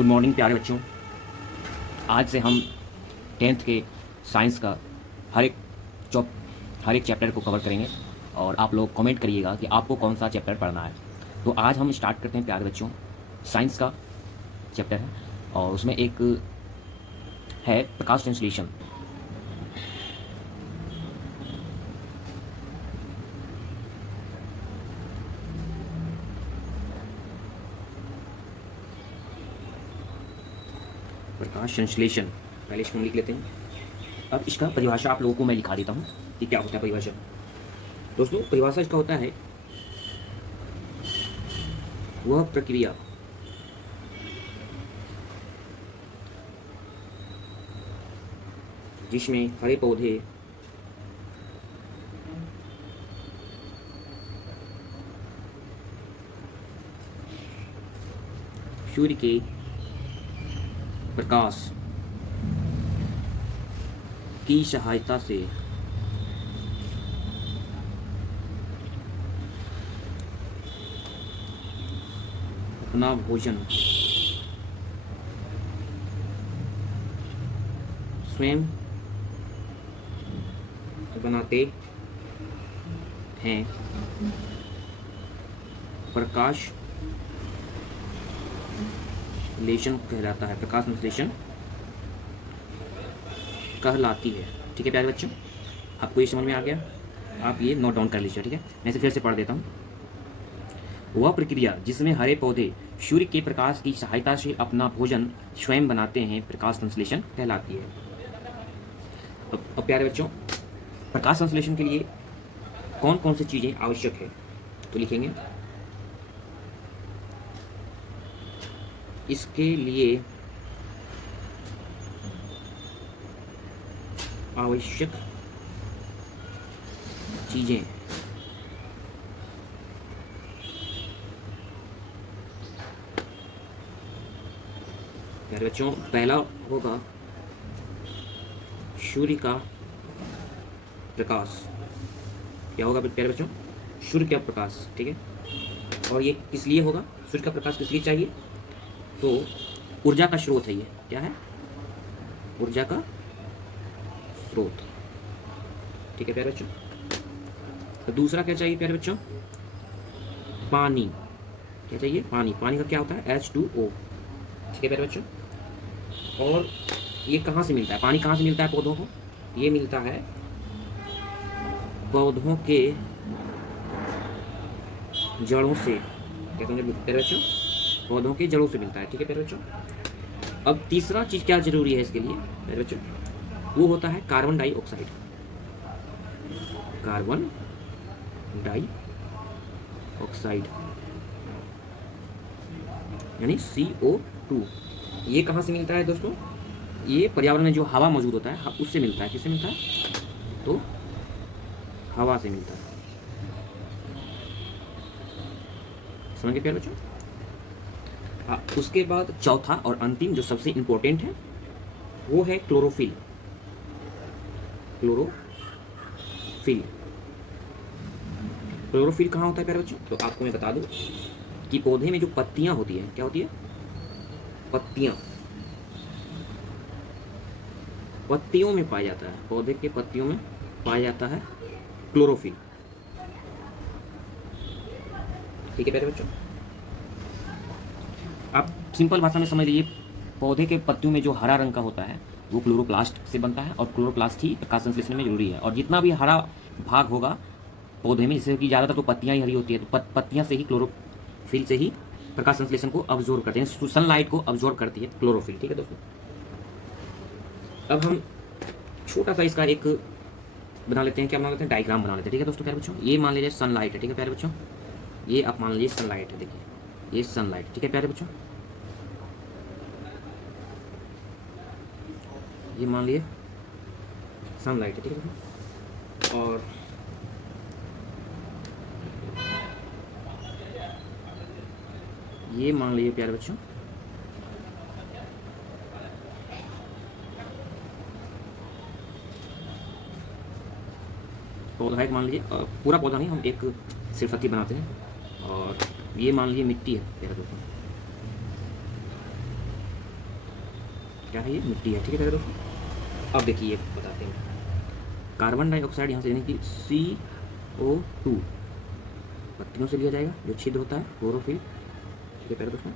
Good morning प्यारे बच्चों। आज से हम 10th के साइंस का हर एक चैप्टर को कवर करेंगे और आप लोग कमेंट करिएगा कि आपको कौन सा चैप्टर पढ़ना है। तो आज हम स्टार्ट करते हैं प्यारे बच्चों। साइंस का चैप्टर है और उसमें एक है प्रकाश संश्लेषण। प्रकाश संश्लेषण पहले इसको हम लिख लेते हैं। अब इसका परिभाषा आप लोगों को मैं लिखा देता हूँ कि क्या होता है परिभाषा। दोस्तों परिभाषा इसका होता है वह प्रक्रिया जिसमें हरे पौधे सूर्य के प्रकाश की सहायता से अपना भोजन स्वयं बनाते हैं। प्रकाश संश्लेषण कहलाता है, प्रकाश संश्लेषण कहलाती है। ठीक है प्यारे बच्चों, आपको ये समझ में आ गया? आप ये नोट डाउन कर लीजिए। ठीक है, मैं इसे फिर से पढ़ देता हूँ। वह प्रक्रिया जिसमें हरे पौधे सूर्य के प्रकाश की सहायता से अपना भोजन स्वयं बनाते हैं प्रकाश संश्लेषण कहलाती है। अब प्यारे बच्चों, प्रकाश संश्लेषण के लिए कौन कौन सी चीज़ें आवश्यक है तो लिखेंगे। इसके लिए आवश्यक चीजें प्यारे बच्चों, पहला होगा सूर्य का प्रकाश। क्या होगा प्यारे बच्चों? सूर्य का प्रकाश। ठीक है, और ये किस लिए होगा? सूर्य का प्रकाश किस लिए चाहिए? तो ऊर्जा का स्रोत है ये। क्या है? ऊर्जा का स्रोत। ठीक है प्यारे बच्चों। तो दूसरा क्या चाहिए प्यारे बच्चों? पानी। क्या चाहिए? पानी। पानी का क्या होता है? H2O। ठीक है प्यारे बच्चों। और ये कहाँ से मिलता है? पानी कहाँ से मिलता है पौधों को? ये मिलता है पौधों के जड़ों से। क्या समझे प्यारे बच्चों? पौधों के जड़ों से मिलता है। ठीक है प्यारे बच्चों। अब तीसरा चीज क्या जरूरी है इसके लिए प्यारे बच्चों? वो होता है कार्बन डाइऑक्साइड। कार्बन डाइऑक्साइड यानी CO2। ये कहाँ से मिलता है दोस्तों? ये पर्यावरण में जो हवा मौजूद होता है उससे मिलता है। किससे मिलता है? तो हवा से मिलता है। समझ गए प्यारे बच्चों? उसके बाद चौथा और अंतिम जो सबसे इंपॉर्टेंट है वो है क्लोरोफिल। क्लोरोफिल। क्लोरोफिल कहाँ होता है प्यारे बच्चों? तो आपको मैं बता दूं कि पौधे में जो पत्तियां होती है, क्या होती है? पत्तियां। पत्तियों में पाया जाता है, पौधे के पत्तियों में पाया जाता है क्लोरोफिल। ठीक है प्यारे बच्चों, आप सिंपल भाषा में समझ लीजिए। पौधे के पत्तियों में जो हरा रंग का होता है वो क्लोरोप्लास्ट से बनता है और क्लोरोप्लास्ट ही प्रकाश संश्लेषण में जरूरी है। और जितना भी हरा भाग होगा पौधे में, जैसे कि ज़्यादातर तो पत्तियां ही हरी होती है, तो पत्तियां से ही क्लोरोफिल से ही प्रकाश संश्लेषण को अब्जॉर्ब करते हैं, सनलाइट को अब्जॉर्ब करती है क्लोरोफिल। ठीक है दोस्तों, अब हम छोटा सा इसका एक बना लेते हैं। क्या बना लेते हैं? डायग्राम बना लेते हैं। ठीक है दोस्तों प्यारे बच्चों, ये मान लीजिए सनलाइट है। ठीक है प्यारे बच्चों, ये आप मान लीजिए सनलाइट है। देखिए ये सनलाइट। ठीक है प्यारे बच्चों, ये मान लिए सनलाइट है। ठीक है, और ये मान लीजिए प्यारे बच्चों पौधा एक मान लीजिए, पूरा पौधा नहीं, हम एक सिरफती बनाते हैं। और ये मान लीजिए मिट्टी है प्यारे दोस्तों, क्या है ये? मिट्टी है, ठीक है प्यारे दोस्तों। अब देखिए बताते हैं, कार्बन डाइऑक्साइड यहाँ से यानी कि CO2 पत्तियों से लिया जाएगा, जो छिद्र होता है क्लोरोफिल, ठीक है प्यारे दोस्तों।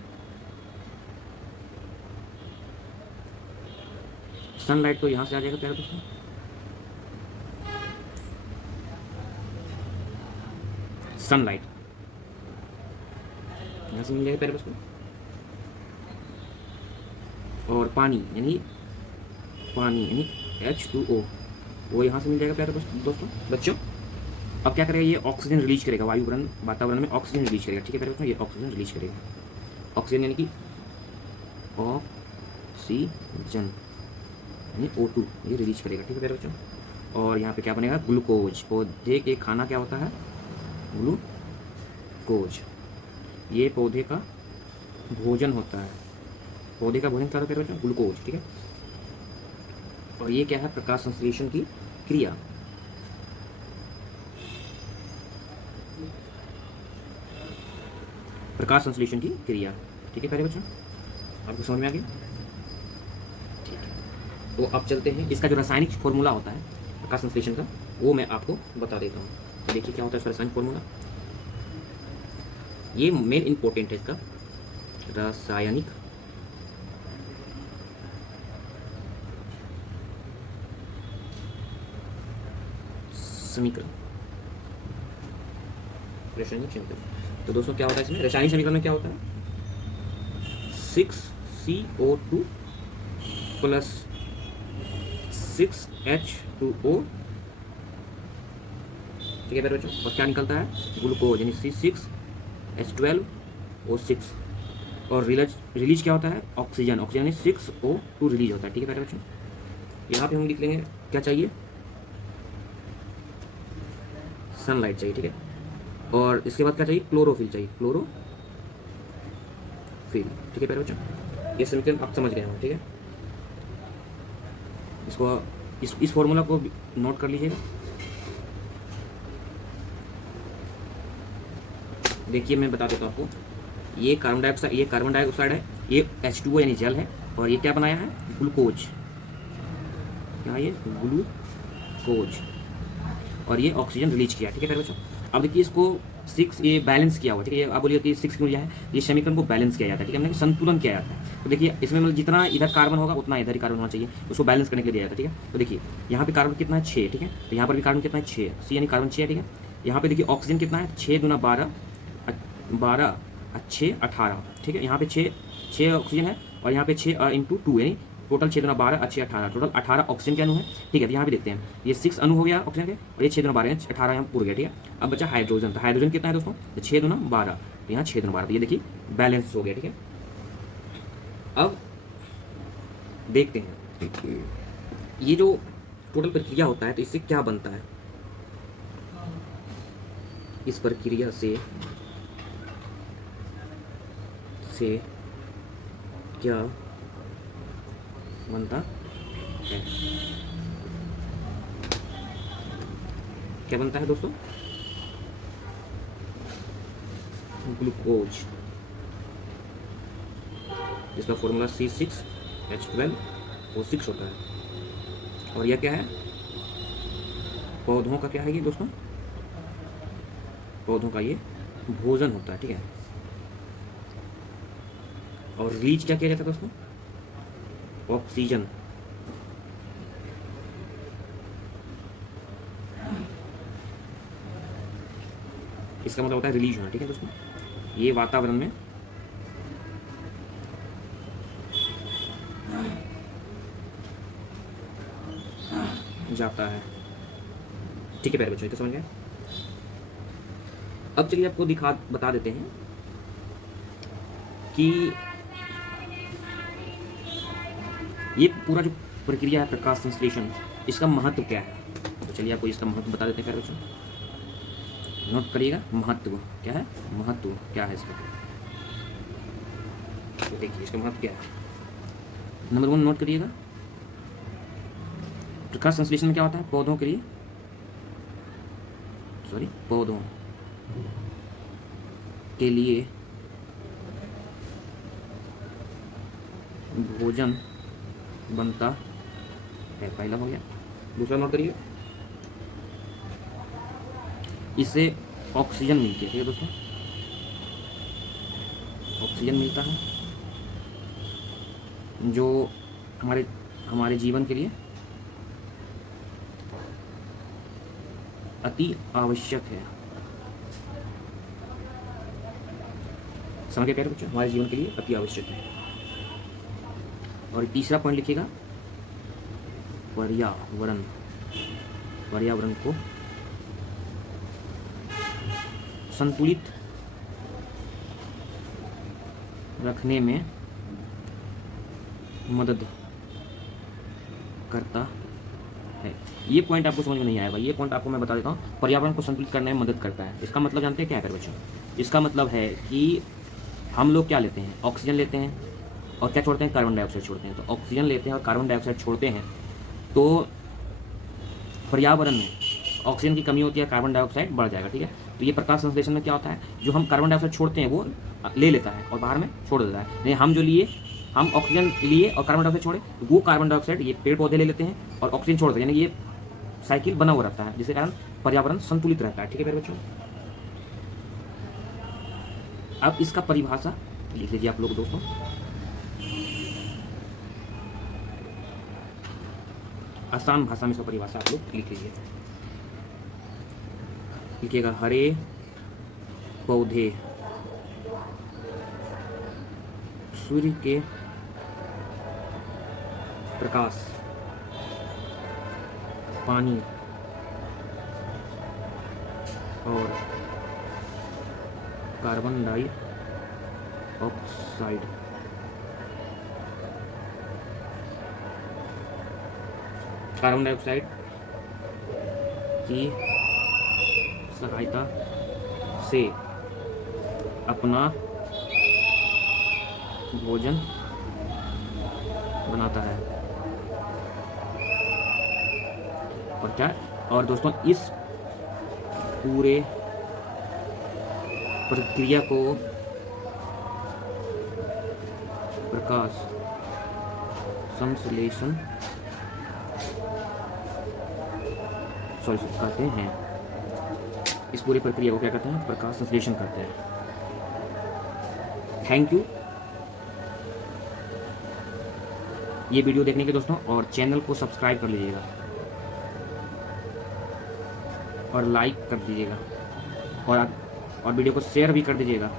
सनलाइट तो यहाँ से आ जाएगा प्यारे दोस्तों, सनलाइट यहाँ से मिल जाएगा प्यारे दोस्तों। और पानी यानी H2O वो यहाँ से मिल जाएगा प्यारे दोस्तों बच्चों। अब क्या करेगा, ये ऑक्सीजन रिलीज करेगा, वातावरण में ऑक्सीजन रिलीज करेगा, ठीक है प्यारे दोस्तों। ये ऑक्सीजन रिलीज करेगा, ऑक्सीजन यानी कि ऑक्सीजन यानी O2 ये रिलीज करेगा, ठीक है प्यारे बच्चों। और यहाँ पे क्या बनेगा, ग्लूकोज। पौधे के खाना क्या होता है, ग्लूकोज। ये पौधे का भोजन होता है, पौधे का भोजन क्या होता है प्यारे बच्चों, ग्लूकोज, ठीक है। और ये क्या है, प्रकाश संश्लेषण की क्रिया। प्रकाश संश्लेषण की क्रिया, ठीक है प्यारे बच्चों, आपको समझ में आ गया, ठीक है। तो अब चलते हैं, इसका जो रासायनिक फॉर्मूला होता है प्रकाश संश्लेषण का वो मैं आपको बता देता हूँ। तो देखिए क्या होता है इसका रासायनिक फॉर्मूला, ये मेन इंपॉर्टेंट है इसका रासायनिक समीकरण, रासायनिक समीकरण। तो दोस्तों क्या होता है इसमें, रासायनिक समीकरण में क्या होता है, 6CO2 प्लस 6H2O, ठीक है प्यारे बच्चों। और क्या निकलता है, ग्लूकोज यानी C6H12O6। और रिलीज क्या होता है, ऑक्सीजन यानी 6O2 रिलीज होता है, ठीक है प्यारे बच्चों। यहाँ पे हम लिख लेंगे क्या चाहिए, सनलाइट चाहिए, ठीक है। और इसके बाद क्या चाहिए, क्लोरोफिल चाहिए, क्लोरोफिल, ठीक है प्यारे बच्चों। ये समीकरण आप समझ गए हैं, ठीक है। इसको इस फॉर्मूला को नोट कर लीजिएगा। देखिए मैं बता देता हूँ आपको, ये कार्बन डाइऑक्साइड है, ये H2O यानी जल है, और ये क्या बनाया है, ग्लूकोज, क्या है ये, ग्लूकोज। और ये ऑक्सीजन रिलीज किया, ठीक है प्यारे बच्चों। अब देखिए इसको 6 ये बैलेंस किया हुआ, ठीक है। आप बोलिए कि 6 क्यों लिया है, ये समीकरण को बैलेंस किया जाता है, ठीक है, हमने संतुलन किया जाता है। तो देखिए इसमें मतलब जितना इधर कार्बन होगा उतना इधर ही कार्बन होना चाहिए, उसको बैलेंस करने के लिए दिया जाता है, ठीक है। तो देखिए यहाँ पे कार्बन कितना है, 6, ठीक है। तो यहाँ पर भी कार्बन कितना है, 6, C यानी कार्बन 6 है, ठीक है। यहाँ पे देखिए ऑक्सीजन कितना है, 6 दूना 12, 12 6 18, ठीक है। यहाँ पे 6 ऑक्सीजन है, और यहाँ पे 6 इंटू 2 यानी टोटल 6 दूना 12 6 18, टोटल 18 ऑक्सीजन के अणु है, ठीक है। तो यहाँ पे देखते हैं, ये 6 अणु हो गया ऑक्सीजन के, और ये 6 दूना 12 18 यहाँ पूरा गया, ठीक है। अब बचा हाइड्रोजन, तो हाइड्रोजन कितना है दोस्तों, तो 6 दूना 12, तो यहाँ 6 दूना 12, तो ये देखिए बैलेंस हो गया, ठीक है। अब देखते हैं ये जो टोटल प्रक्रिया होता है, तो इससे क्या बनता है, इस प्रक्रिया से क्या बनता है, क्या बनता है दोस्तों, ग्लूकोज, जिसका फॉर्मूला C6H12O6 होता है। और यह क्या है, पौधों का क्या है ये दोस्तों, पौधों का ये भोजन होता है, ठीक है। और रिलीज क्या किया जाता है दोस्तों, ऑक्सीजन, इसका मतलब होता है रिलीज होना, ठीक है दोस्तों। ये वातावरण में जाता है, ठीक है प्यारे बच्चों, तो समझ गए। अब चलिए आपको बता देते हैं कि ये पूरा जो प्रक्रिया है प्रकाश संश्लेषण, इसका महत्व क्या है। तो चलिए आपको इसका महत्व बता देते हैं प्यारे बच्चों, नोट करिएगा, महत्व क्या है, महत्व क्या है इसका। तो देखिए इसका महत्व क्या है, नंबर 1 नोट करिएगा, प्रकाश संश्लेषण में क्या होता है, पौधों के लिए, पौधों के लिए भोजन बनता है। पहला हो गया। दूसरा नोट करिए, इससे ऑक्सीजन मिलती है। ठीक है दोस्तों, ऑक्सीजन मिलता है जो हमारे हमारे जीवन के लिए अति आवश्यक है। समझ गए प्यारे बच्चों, हमारे जीवन के लिए अति आवश्यक है। और तीसरा पॉइंट लिखिएगा, पर्यावरण। पर्यावरण को संतुलित रखने में मदद करता है। ये पॉइंट आपको समझ में नहीं आएगा, ये पॉइंट आपको मैं बता देता हूँ। पर्यावरण को संतुलित करने में मदद करता है, इसका मतलब जानते हैं क्या है प्यारे बच्चों? इसका मतलब है कि हम लोग क्या लेते हैं, ऑक्सीजन लेते हैं और क्या छोड़ते हैं, कार्बन डाइऑक्साइड छोड़ते हैं। तो ऑक्सीजन लेते हैं और कार्बन डाइऑक्साइड छोड़ते हैं, तो पर्यावरण में ऑक्सीजन की कमी होती है, कार्बन डाइऑक्साइड बढ़ जाएगा। ठीक है, तो ये प्रकाश संश्लेषण में क्या होता है, जो हम कार्बन डाइऑक्साइड छोड़ते हैं वो ले लेता है और बाहर में छोड़ देता है। नहीं, हम जो लिए, हम ऑक्सीजन लिए और कार्बन डाइऑक्साइड छोड़े, वो कार्बन डाइऑक्साइड ये पेड़ पौधे ले लेते हैं और ऑक्सीजन छोड़ देते हैं, यानी ये साइकिल बना हुआ रहता है, जिसके कारण पर्यावरण संतुलित रहता है। ठीक है प्यारे बच्चों, अब इसका परिभाषा लिख लीजिए आप लोग दोस्तों। आसान भाषा में इसका परिभाषा आप लोग लिख लीजिए। लिखिएगा, हरे पौधे सूर्य के प्रकाश, पानी और कार्बन डाइऑक्साइड की सहायता से अपना भोजन बनाता है। और क्या, और दोस्तों इस पूरे प्रक्रिया को प्रकाश संश्लेषण कहते हैं। इस पूरी प्रक्रिया को क्या कहते हैं, प्रकाश संश्लेषण कहते हैं। थैंक यू ये वीडियो देखने के दोस्तों, और चैनल को सब्सक्राइब कर लीजिएगा और लाइक कर दीजिएगा और वीडियो को शेयर भी कर दीजिएगा।